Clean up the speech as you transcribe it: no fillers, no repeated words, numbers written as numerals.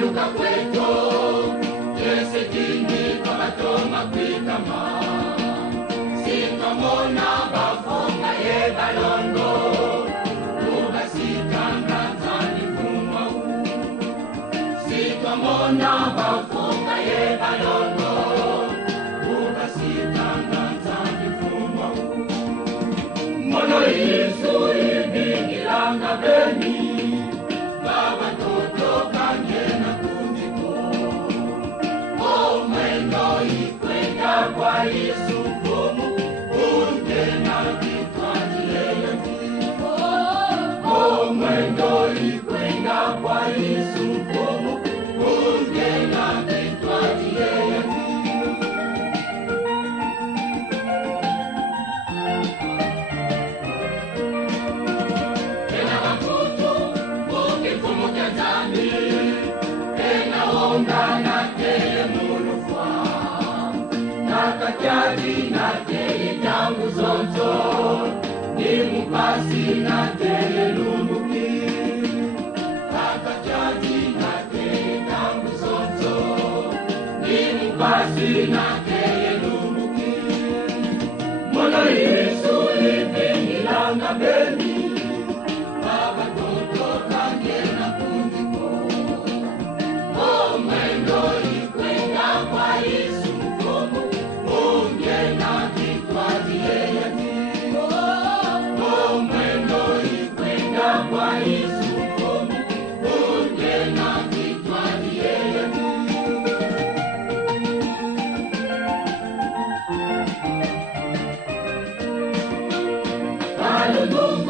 Luka kwetu Yese kini kwa toma kwitama Sikamona bafonga ye balondo Uga sikanga zani kumwa Sikamona bafonga ye balondo Uga sikanga zani kumwa Mono Yesu ibingi langa beni Baba toto kanyena kuniko Mwendo ikwenda kwa Yesu kumu Ungena kitwaji yeye Mwendo ikwenda kwa Yesu kumu Ungena kitwaji yeye Kena wakutu Mukifumu kazani Kena onda na keye mulufwa Nakakyaji na keye tangu zonzo Ni mupasi na keye lumuki Nakakyaji na keye tangu zonzo Ni mupasi na keye lumuki Mono Yesu ibingi langa beni Baba toto kangena kundiko Mwendo ikwenda kwa Yesu mkomo Ungena kitwaji yeye Mwendo ikwenda kwa Yesu mkomo Ungena kitwaji yeye Hallelujah